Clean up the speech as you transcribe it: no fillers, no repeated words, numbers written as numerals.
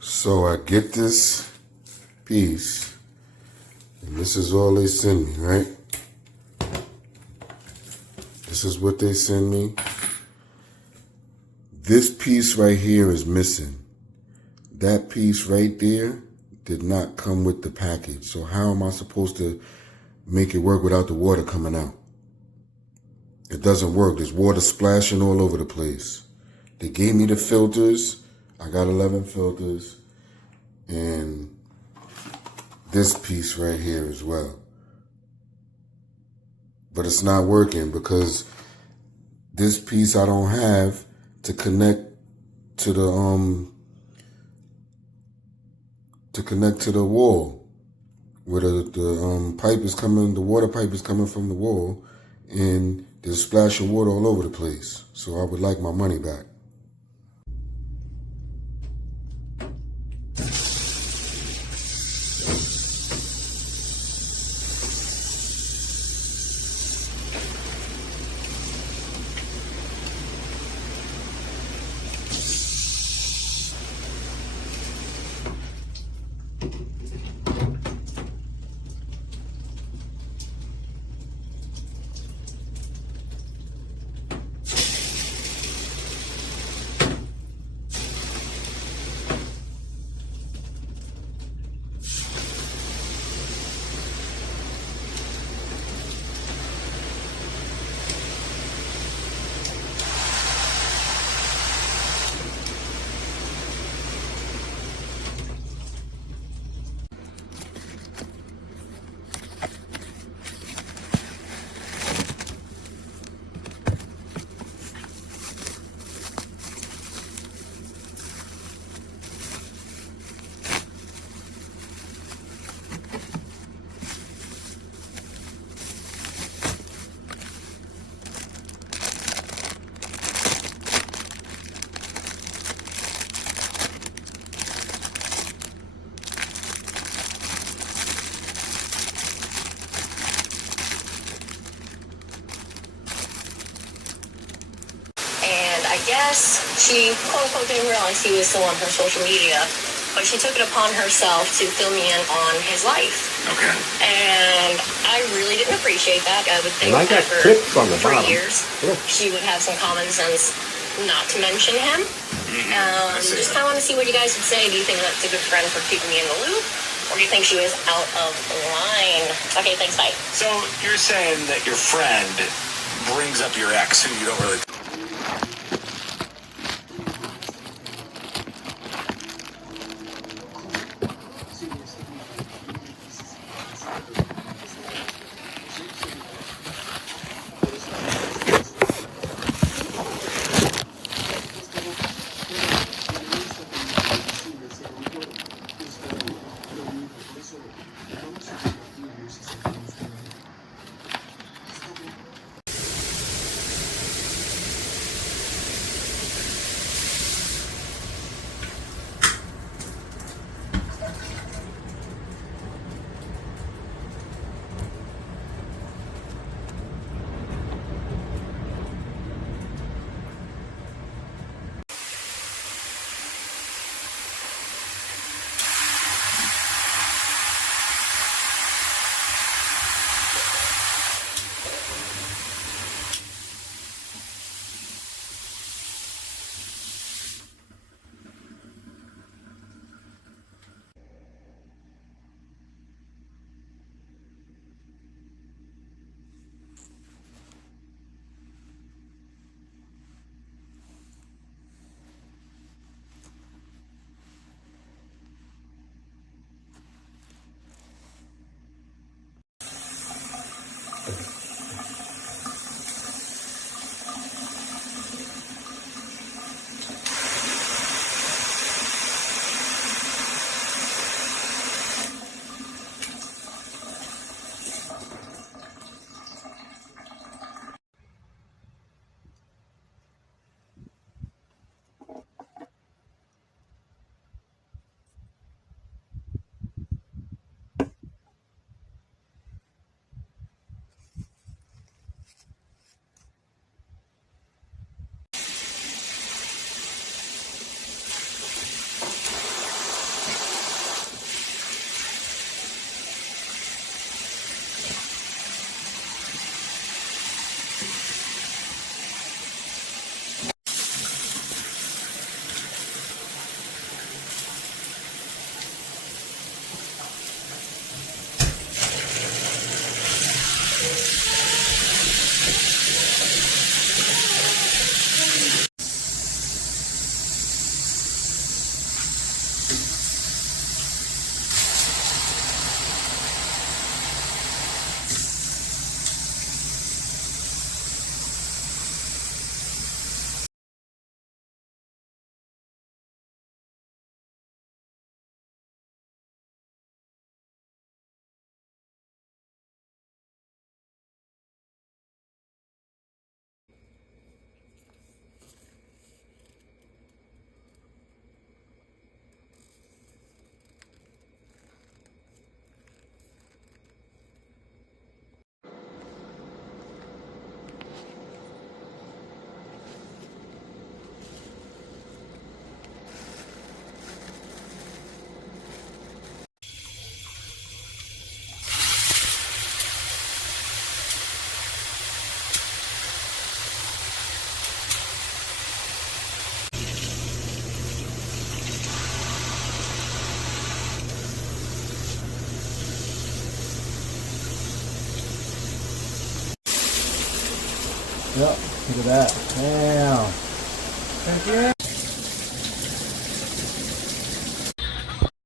So I get this piece, and this is all they send me, right? This is what they send me. This piece right here is missing. That piece right there did not come with the package. So how am I supposed to make it work without the water coming out? It doesn't work. There's water splashing all over the place. They gave me the filters. I got 11 filters. And this piece right here as well. But it's not working because this piece I don't have to connect to the wall where the pipe is coming. The water pipe is coming from the wall, and there's a splash of water all over the place. So I would like my money back. I guess she, quote unquote, didn't realize he was still on her social media, but she took it upon herself to fill me in on his life. Okay. And I really didn't appreciate that. I would think I got that clips on the for bottom. years, she would have some common sense not to mention him. Just kind of want to see what you guys would say. Do you think that's a good friend for keeping me in the loop? Or do you think she was out of line? Okay, thanks, bye. So you're saying that your friend brings up your ex who you don't really... Yep, look at that. Damn. Thank you.